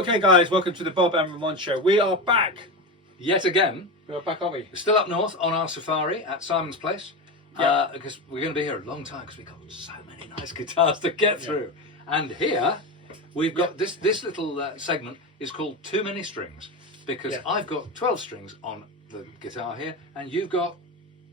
Okay guys, welcome to the Bob and Ramon show. We are back. Yet again. We are back, aren't we? We're still up north on our safari at Simon's place. Yep. Because we're going to be here a long time because we've got so many nice guitars to get through. And here we've got this little segment is called Too Many Strings, because I've got 12 strings on the guitar here and you've got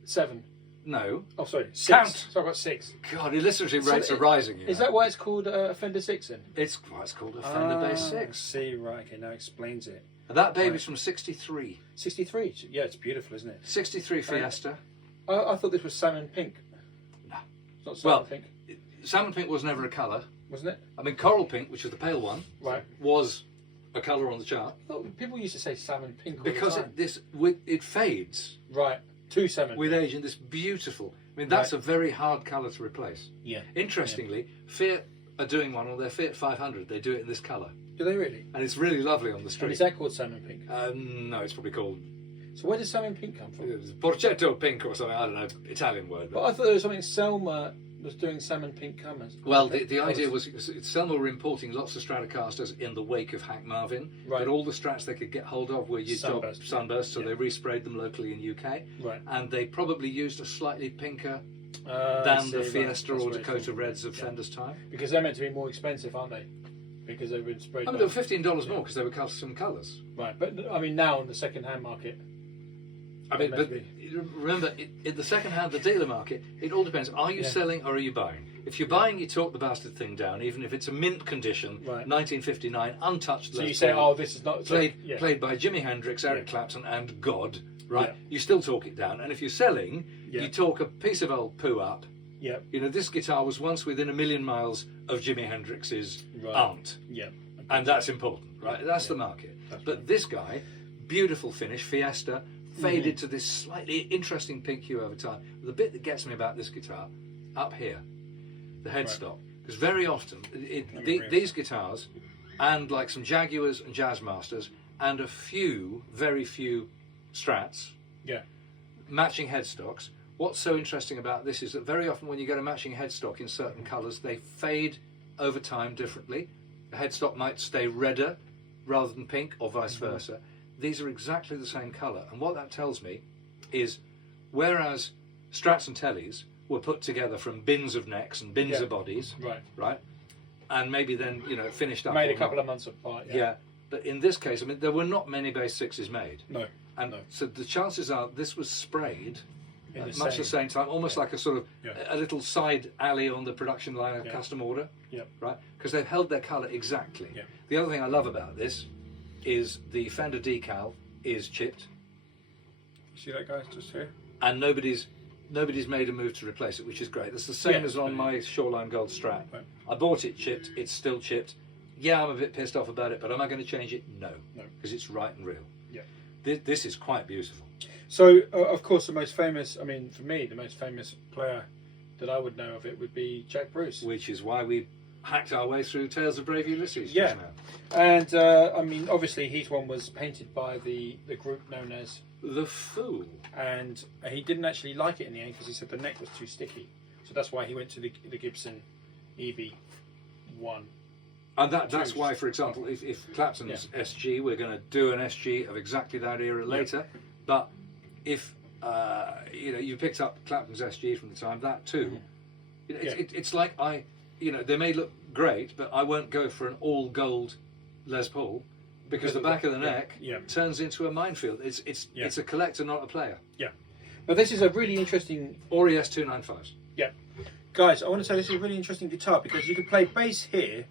7. No. Oh, sorry. 6. Count. So I've got 6. God, it literally rates are rising. Is that why it's called a Fender 6 then? It's called a Fender Bass 6. See, right, okay, now explains it. And that baby's from 63. 63? Yeah, it's beautiful, isn't it? 63 Fiesta. I thought this was salmon pink. No. It's not salmon pink. Salmon pink was never a colour. Wasn't it? I mean, coral pink, which is the pale one, was a colour on the chart. I thought people used to say salmon pink all because the time. it fades. Right. Too salmon with age, and this beautiful. I mean, that's a very hard colour to replace. Yeah. Interestingly, Fiat are doing one on their Fiat 500. They do it in this colour. Do they really? And it's really lovely on the street. And is that called salmon pink? No, it's probably called. So where does salmon pink come from? Porcetto pink or something. I don't know, Italian word. But I thought there was something Selma was doing salmon pink colours. Well, the idea was Selma were importing lots of Stratocasters in the wake of Hank Marvin. Right. But all the Strats they could get hold of were sunburst, so they resprayed them locally in UK. Right. And they probably used a slightly pinker than the Fiesta or Dakota Reds of Fender's time. Because they're meant to be more expensive, aren't they? Because they've been sprayed. I mean, they were $15 more because they were custom colours. Right, but I mean now in the second-hand market. I mean, but remember, in the second-hand, the dealer market, it all depends. Are you selling or are you buying? If you're buying, you talk the bastard thing down, even if it's a mint condition, 1959, untouched. So you say, oh, this is not played by Jimi Hendrix, Eric Clapton, and God. Right, you still talk it down, and if you're selling, you talk a piece of old poo up. Yeah. You know, this guitar was once within 1,000,000 miles of Jimi Hendrix's aunt. Yeah. And that's important, right? That's the market. But this guy, beautiful finish, Fiesta, faded to this slightly interesting pink hue over time. The bit that gets me about this guitar, up here, the headstock, because very often these guitars, and like some Jaguars and Jazzmasters, and a few, very few Strats, matching headstocks. What's so interesting about this is that very often when you get a matching headstock in certain colours, they fade over time differently. The headstock might stay redder rather than pink, or vice versa. These are exactly the same colour, and what that tells me is, whereas Strats and Tellys were put together from bins of necks and bins of bodies, right, and maybe then finished up made a couple of months apart. But in this case, I mean, there were not many Bass 6s made. No. And so the chances are this was sprayed at much the same time, almost like a sort of a little side alley on the production line of custom order, right? Because they've held their colour exactly. The other thing I love about this is the Fender decal is chipped. See that, guys, just here? And nobody's made a move to replace it, which is great. That's the same as on my Shoreline Gold Strat. I bought it chipped, it's still chipped. Yeah, I'm a bit pissed off about it, but am I going to change it? No, because it's right and real. This is quite beautiful. So, of course, the most famous, I mean, for me, the most famous player that I would know of it would be Jack Bruce. Which is why we hacked our way through Tales of Brave Ulysses. Yeah. And, I mean, obviously, his one was painted by the group known as The Fool. And he didn't actually like it in the end because he said the neck was too sticky. So that's why he went to the Gibson EV1. And that's why, for example, if Clapton's SG, we're going to do an SG of exactly that era later. But if you picked up Clapton's SG from the time, that too, it's like they may look great, but I won't go for an all gold Les Paul because the back of the neck turns into a minefield. It's a collector, not a player. Yeah. But this is a really interesting Ori S295s. Yeah. Guys, I want to say this is a really interesting guitar because you can play bass here.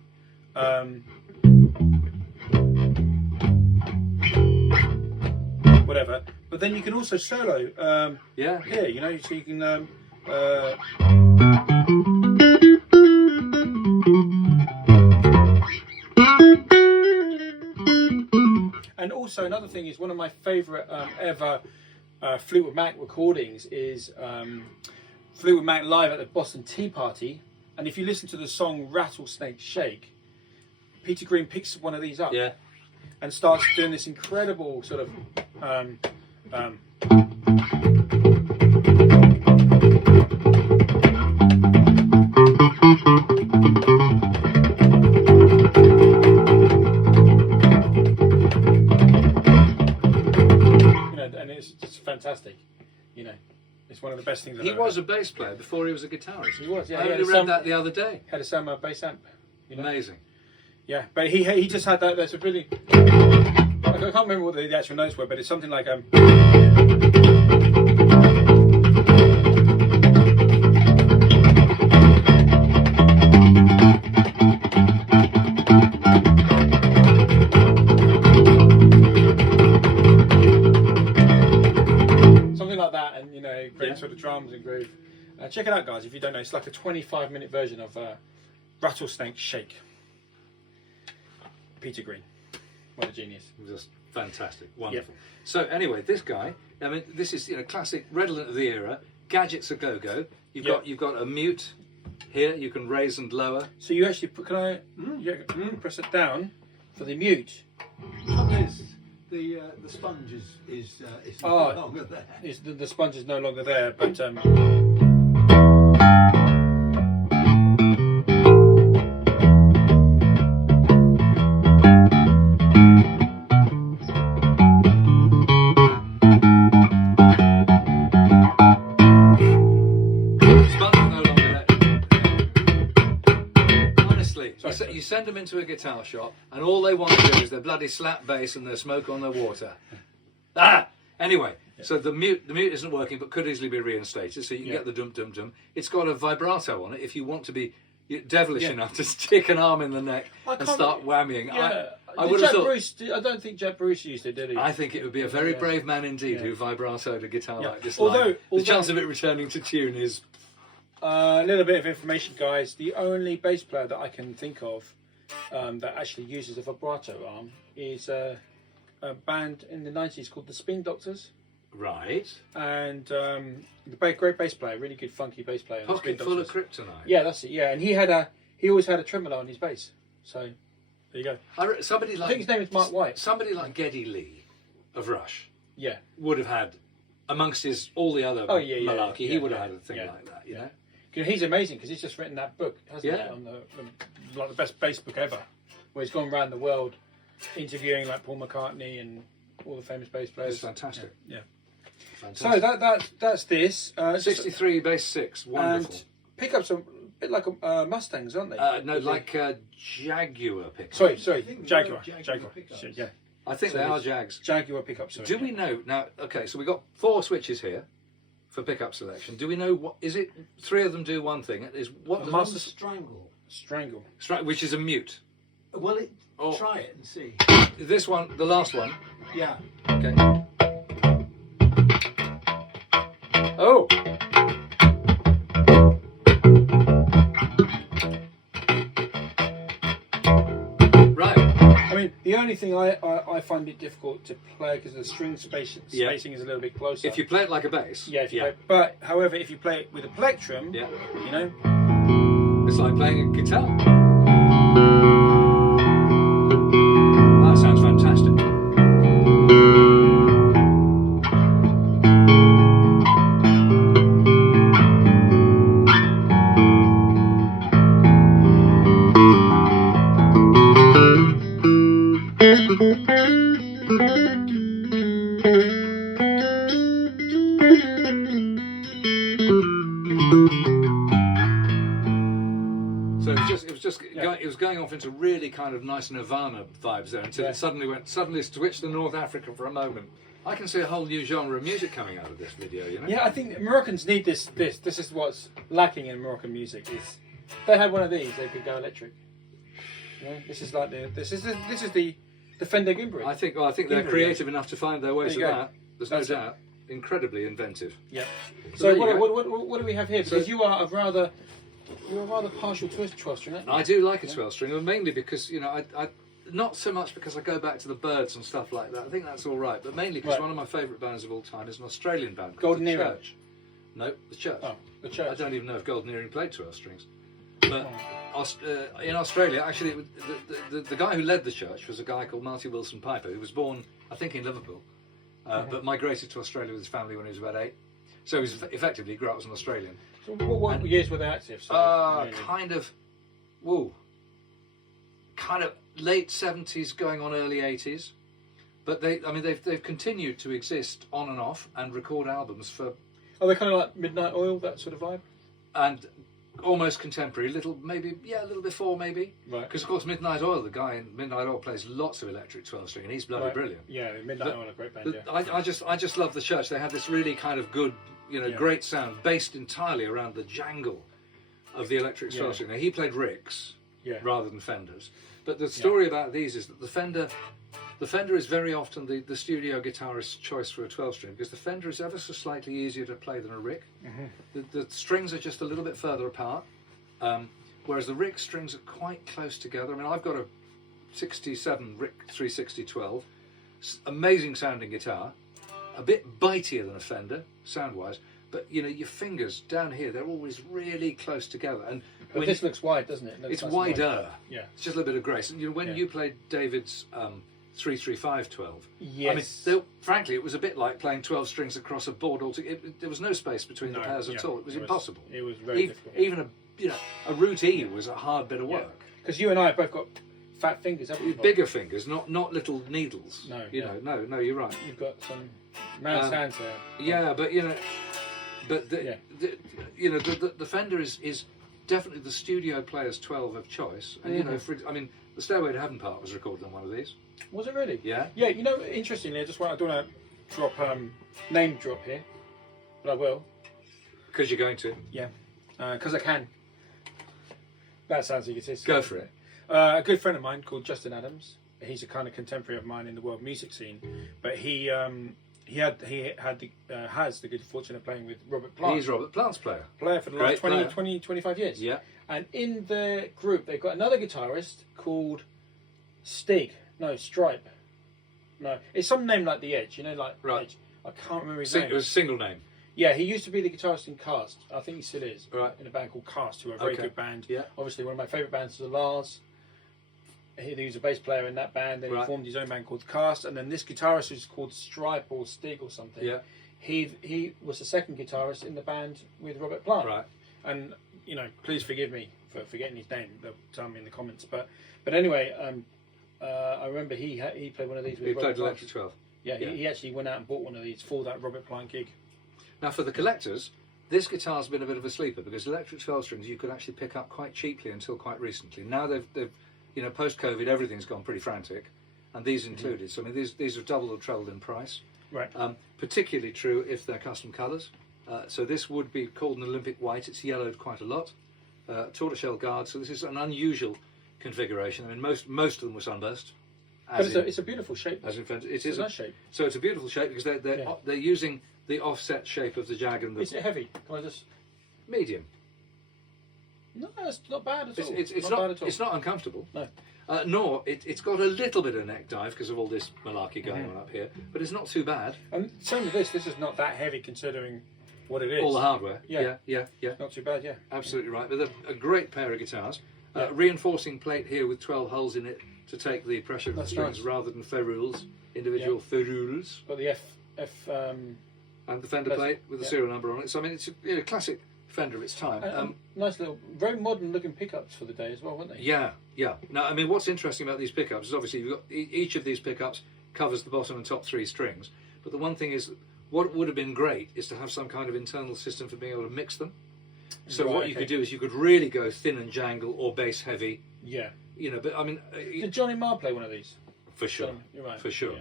Whatever, but then you can also solo. Here, so you can. And also another thing is one of my favourite ever Fleetwood Mac recordings is Fleetwood Mac live at the Boston Tea Party, and if you listen to the song Rattlesnake Shake, Peter Green picks one of these up and starts doing this incredible sort of best things I've He ever was had. a bass player before he was a guitarist. He was, yeah. I He only had read that the other day. Had a Selmer bass amp. You know? Amazing. Yeah, but he just had that. That's a really. I can't remember what the actual notes were, but it's something like something like that, and great sort of drums and groove. Check it out, guys, if you don't know. It's like a 25-minute version of Rattlesnake Shake. Peter Green, what a genius! Just fantastic, wonderful. Yep. So anyway, this guy, I mean, this is classic redolent of the era. Gadgets a go-go. You've got a mute here. You can raise and lower. So you actually put, can I press it down for the mute? The sponge is no longer there. The sponge is no longer there, but you send them into a guitar shop and all they want to do is their bloody slap bass and their smoke on their water. Anyway, so the mute isn't working but could easily be reinstated, so you can get the dum dum dum. It's got a vibrato on it if you want to be devilish enough to stick an arm in the neck and start whammying. I would have thought. I don't think Jack Bruce used it, did he? I think it would be a very brave man indeed who vibratoed a guitar like this. Although the chance of it returning to tune is. A little bit of information, guys. The only bass player that I can think of that actually uses a vibrato arm is a band in the 90s called the Spin Doctors. Right. And the great bass player, really good funky bass player. Pocket full of kryptonite. Yeah, that's it. Yeah, and he always had a tremolo on his bass. So there you go. I think his name is Mark White. Somebody like Geddy Lee of Rush. Yeah. Would have had amongst all the other malarkey. He would have had a thing like that. You know. He's amazing because he's just written that book, hasn't he? On the best bass book ever, where he's gone around the world interviewing like Paul McCartney and all the famous bass players. It's fantastic. Yeah. Fantastic. So that's this. 63 bass 6, wonderful. And pickups are a bit like Mustangs, aren't they? No, like Jaguar pickups. Sorry, Jaguar. Yeah. I think they are Jags. Jaguar pickups. Do we know now? Okay, so we got 4 switches here for pickup selection. Do we know what is it? 3 of them do one thing. Is what the master strangle, which is a mute. Well, try it and see. This one, the last one. Yeah. Okay. Oh. Right. I mean, the only thing I find it difficult to play because the string spacing is a little bit closer. If you play it like a bass. Yeah. But however, if you play it with a plectrum, it's like playing a guitar. That sounds fantastic. So it was going off into really kind of nice Nirvana vibes there until it suddenly switched to North Africa for a moment. I can see a whole new genre of music coming out of this video, you know. Yeah, I think Moroccans need this. This is what's lacking in Moroccan music. Is if they had one of these, they could go electric. You know, this is like the Fender Gimbri. I think they're creative enough to find their way to that. There's no doubt. Incredibly inventive. Yeah. So what do we have here? Because you are rather partial to a 12 string, aren't you? I do like a 12 string, mainly because I not so much because I go back to the Birds and stuff like that. I think that's all right, but mainly because one of my favourite bands of all time is an Australian band called Golden Earring. No, the Church. Oh, the Church. I don't even know if Golden Earring played 12 strings. But in Australia, actually, the guy who led the Church was a guy called Marty Wilson Piper, who was born, I think, in Liverpool, but migrated to Australia with his family when he was about 8. So he effectively grew up as an Australian. So what years were they active? Kind of late 70s, going on early 80s. But they've continued to exist on and off and record albums for Are they kind of like Midnight Oil, that sort of vibe? and almost contemporary. Little a little before maybe. Right. Because of course Midnight Oil, the guy in Midnight Oil plays lots of electric 12-string, and he's bloody Right. brilliant. Yeah, Midnight Oil, a great band. Yeah. I just love the Church. They had this really kind of good, Yeah. great sound based entirely around the jangle of the electric 12-string. Now he played Ricks Yeah. rather than Fenders. But the story about these is that the Fender is very often the studio guitarist's choice for a 12-string, because the Fender is ever so slightly easier to play than a Rick. The strings are just a little bit further apart, whereas the Rick strings are quite close together. I mean, I've got a 67 Rick 360-12, amazing sounding guitar, a bit bitier than a Fender sound-wise, but your fingers down here, they're always really close together. And But this looks wide, doesn't it? it's wider. Yeah. It's just a little bit of grace. And when you played David's 335-12, Yes. I mean, frankly, it was a bit like playing 12 strings across a board altogether. There was no space between the pairs at all. It was impossible. It was very difficult. Even a root E was a hard bit of work. Because you and I have both got fat fingers, haven't we? Bob? Bigger fingers, not little needles. No, No, you're right. You've got some man's hands there. Yeah, but the Fender is definitely the studio player's 12 of choice. And the Stairway to Heaven part was recorded on one of these. Was it really? Yeah. Yeah, interestingly, I don't want to drop name drop here, but I will. Because you're going to. Yeah. Because I can. That sounds egotistical. Go for it. A good friend of mine called Justin Adams. He's a kind of contemporary of mine in the world music scene, but he has the good fortune of playing with Robert Plant. He's Robert Plant's player. Player for the last 25 years. Yeah. And in the group, they've got another guitarist called Stripe. No, it's some name like The Edge, Right. Edge. I can't remember his name. It was a single name. Yeah, he used to be the guitarist in Cast. I think he still is. Right. In a band called Cast, who are a very Okay. good band. Yeah. Obviously, one of my favourite bands is the Lars. He was a bass player in that band. Then he Right. formed his own band called Cast. And then this guitarist who's called Stripe or Stig or something. Yeah. He was the second guitarist in the band with Robert Plant. Right. And please forgive me for forgetting his name. They'll tell me in the comments. But anyway, I remember he played one of these with He Robert played Plant. Electric 12. Yeah, he actually went out and bought one of these for that Robert Plant gig. Now, for the collectors, this guitar's been a bit of a sleeper, because electric 12 strings you could actually pick up quite cheaply until quite recently. Now they've post-COVID, everything's gone pretty frantic, and these included. So I mean, these have doubled or trebled in price. Right. Particularly true if they're custom colours. So this would be called an Olympic white. It's yellowed quite a lot. Tortoiseshell guard. So this is an unusual configuration. I mean, most of them were sunburst. But it's a beautiful shape. As in Fender, It's a nice shape. So it's a beautiful shape because they're using the offset shape of the jag and the Is it heavy? Can I just? medium. No, it's not bad at all. It's not bad at all. It's not uncomfortable. No. Nor it's got a little bit of neck dive because of all this malarkey going on up here, but it's not too bad. And same with this. This is not that heavy considering what it is. All the hardware. Yeah. Yeah. Not too bad. Yeah. Absolutely right. But a great pair of guitars. Reinforcing plate here with 12 holes in it to take the pressure of the That's strings nice. rather than ferrules, individual ferrules. Got the F. And the Fender That's- plate with the yeah. serial number on it. So I mean, it's a classic Fender of its time. Nice little, very modern looking pickups for the day as well, weren't they? Yeah. Now, I mean, what's interesting about these pickups is obviously you've got each of these pickups covers the bottom and top three strings. But the one thing is, what would have been great is to have some kind of internal system for being able to mix them. So Right, what you okay. could do is you could really go thin and jangle or bass heavy. Yeah. But I mean, Did Johnny Marr play one of these? for sure, You're right. for sure.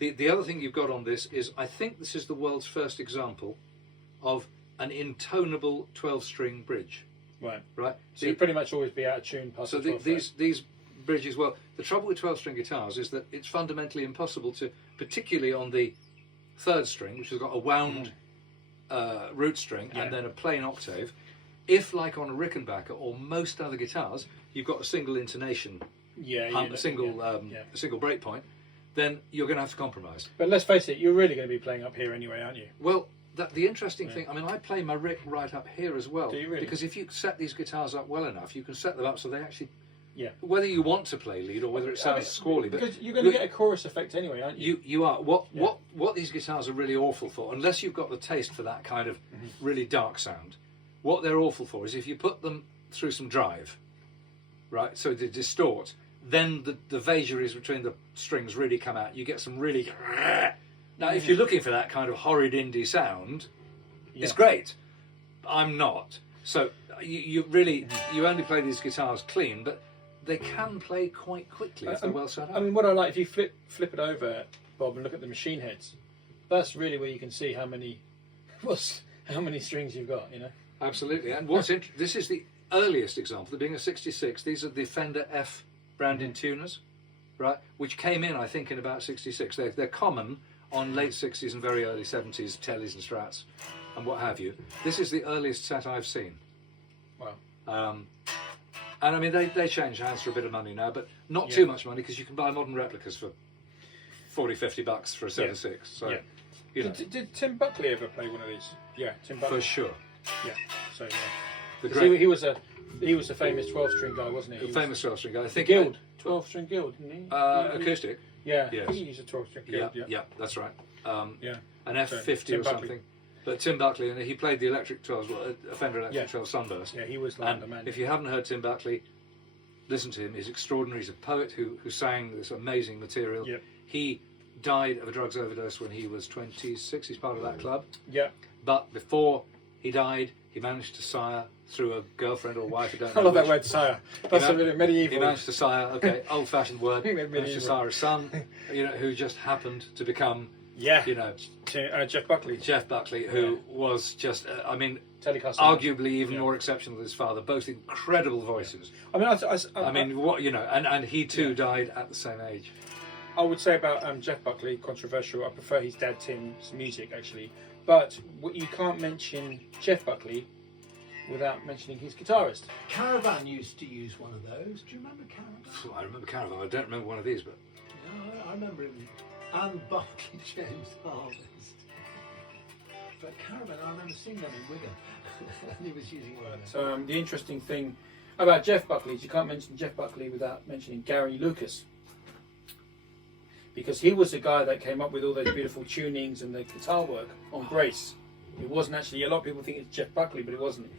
Yeah. The other thing you've got on this is I think this is the world's first example of an intonable 12-string bridge. Right. Right. So you pretty much always be out of tune past So the 12th these bridges, well, the trouble with 12-string guitars is that it's fundamentally impossible to, particularly on the third string, which has got a wound root string Yeah. and then a plain octave. If, like on a Rickenbacker or most other guitars, you've got a single intonation, a single breakpoint, then you're going to have to compromise. But let's face it, you're really going to be playing up here anyway, aren't you? Well, the interesting thing, I mean, I play my Rick right up here as well. Do you really? Because if you set these guitars up well enough, you can set them up so they actually, Yeah. whether you want to play lead or whether it sounds squally, but because you're going to get a chorus effect anyway, aren't you? you are. What these guitars are really awful for, unless you've got the taste for that kind of really dark sound, what they're awful for is if you put them through some drive, right, so they distort, then the vagaries between the strings really come out. You get some really... Now, if you're looking for that kind of horrid indie sound, It's great. I'm not. So you really, you only play these guitars clean, but they can play quite quickly if they're well set up. I mean, what I like, if you flip it over, Bob, and look at the machine heads, that's really where you can see how many strings you've got, you know. Absolutely. And this is the earliest example, there being a 66. These are the Fender F branded tuners, right? Which came in, I think, in about 66. They're common on late 60s and very early 70s tellies and strats and what have you. This is the earliest set I've seen. Wow. And I mean, they change hands for a bit of money now, but not too much money, because you can buy modern replicas for 40, 50 bucks for a set of 6. So, you know. Did Tim Buckley ever play one of these? Yeah, Tim Buckley. For sure. Yeah. So The 'cause great, he was the famous 12-string guy, wasn't he? the famous 12-string guy. I think Guild, 12-string Guild, didn't he? acoustic. Yeah. Yes. I think he used a 12-string Guild. Yeah. That's right. Yeah. An F50 Tim or Buckley. something. But Tim Buckley, and he played the electric 12s, a Fender Electric Yeah. 12 Sunburst. Yeah, he was like And the man. if you haven't heard Tim Buckley, listen to him. He's extraordinary. He's a poet who sang this amazing material. Yep. He died of a drugs overdose when he was 26. He's part of that club. Yeah. But before he died, he managed to sire through a girlfriend or wife. I don't I know love that which. word, sire. That's a bit medieval. He managed to sire, okay, old-fashioned word. Medieval. Managed to sire a son, who just happened to become, Yeah. Jeff Jeff Buckley. who was just, Telecaster. arguably even more exceptional than his father. Both incredible voices. I mean, And he too died at the same age. I would say about Jeff Buckley, controversial. I prefer his dad Tim's music, actually. But you can't mention Jeff Buckley without mentioning his guitarist. Caravan used to use one of those. Do you remember Caravan? I remember Caravan. I don't remember one of these, but No, I remember him. And Barclay James Harvest. But Caravan, I remember seeing them in Wigan. And he was using one of them. So the interesting thing about Jeff Buckley is you can't mention Jeff Buckley without mentioning Gary Lucas. Because he was the guy that came up with all those beautiful tunings and the guitar work on Grace. It wasn't actually, a lot of people think it's Jeff Buckley, but it wasn't.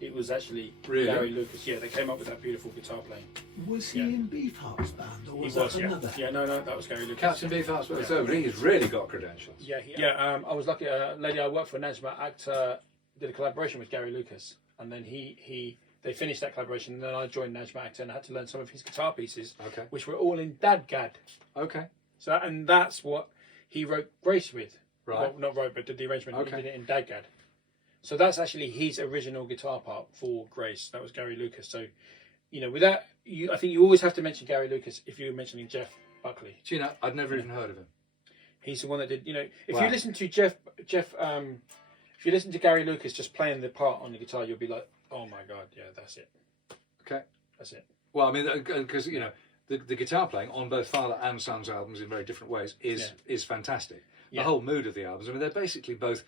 It was actually Really? Gary Lucas. Yeah, they came up with that beautiful guitar playing. Was he in Beefheart's band, or was He was, that yeah. another? Yeah, no, that was Gary Lucas. Captain Beefheart's. Yeah. So he's really got credentials. Yeah. I was lucky. A lady I worked for, Najma Akhtar, did a collaboration with Gary Lucas, and then they finished that collaboration, and then I joined Najma Akhtar and I had to learn some of his guitar pieces, Okay. which were all in Dadgad. Okay. So and that's what he wrote Grace with. Right. Well, not wrote, but did the arrangement. Okay. He did it in Dadgad. So that's actually his original guitar part for Grace. That was Gary Lucas. So, without I think you always have to mention Gary Lucas if you're mentioning Jeff Buckley. Do you know? I'd never even heard of him. He's the one that did. If Wow. you listen to if you listen to Gary Lucas just playing the part on the guitar, you'll be like, oh my god, yeah, that's it. Okay. That's it. Well, I mean, because the guitar playing on both Father and Son's albums in very different ways is fantastic. Yeah. The whole mood of the albums. I mean, they're basically both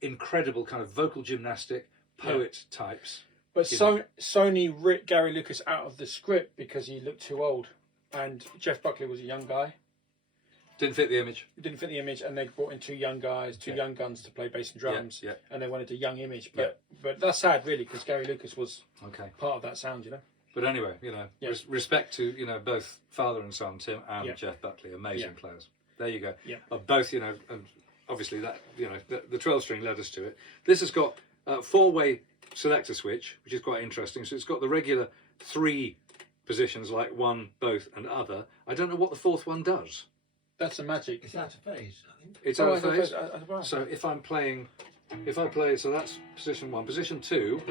incredible kind of vocal gymnastic poet types. But Sony ripped Gary Lucas out of the script because he looked too old, and Jeff Buckley was a young guy. Didn't fit the image. It didn't fit the image, and they brought in two young guys, two young guns to play bass and drums, Yeah. and they wanted a young image. But that's sad, really, because Gary Lucas was Okay. part of that sound, But anyway, respect to both Father and Son, Tim and Jeff Buckley, amazing players. There you go. Yeah. Both, and obviously that the 12-string led us to it. This has got a 4-way selector switch, which is quite interesting. So it's got the regular 3 positions like one, both, and other. I don't know what the 4th one does. That's the magic. It's out of phase, I think. It's Oh, out of phase. right. So if I play, so that's position 1. Position 2.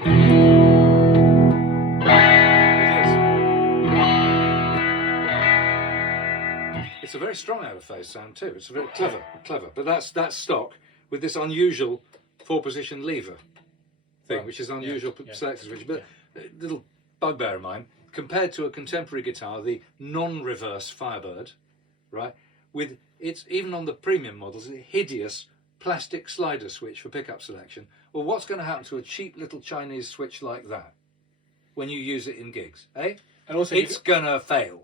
It's a very strong out of phase sound too. It's very clever. But that's stock with this unusual 4-position lever thing, which is an unusual selector switch. But a little bugbear of mine, compared to a contemporary guitar, the non-reverse Firebird, right? With it's even on the premium models, a hideous plastic slider switch for pickup selection. Well, what's going to happen to a cheap little Chinese switch like that when you use it in gigs, eh? And also, It's gonna fail.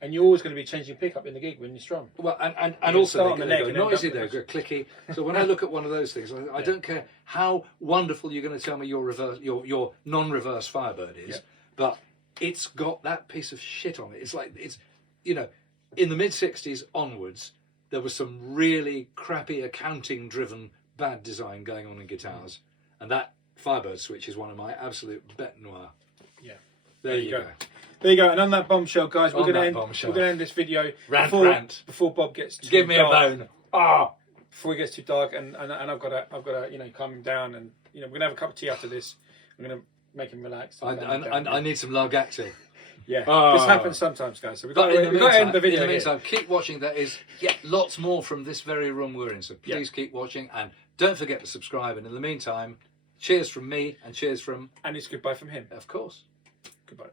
and you're always going to be changing pickup in the gig when you strum. Well, and You also start on they the neck go and then noisy, dump they those. go clicky. So when I look at one of those things, I don't care how wonderful you're going to tell me your non-reverse Firebird is, but it's got that piece of shit on it. It's like in the mid-60s onwards, there was some really crappy accounting-driven bad design going on in guitars, and that Firebird switch is one of my absolute bête noire. Yeah. There you go. There you go. And on that bombshell, guys, we're On going that to bombshell. end this video Rant. before Bob gets too Give me dark. a bone. Ah. Before he gets too dark, and I've got to calm him down, and we're gonna have a cup of tea after this. I'm gonna make him relax. I need some Largactil. Yeah, Ah. this happens sometimes, guys. So we've got But in the to end the video in the here. meantime, keep watching. There is lots more from this very room we're in. So please keep watching, and don't forget to subscribe. And in the meantime, cheers from me, and cheers from, And it's goodbye from him. of course. Goodbye.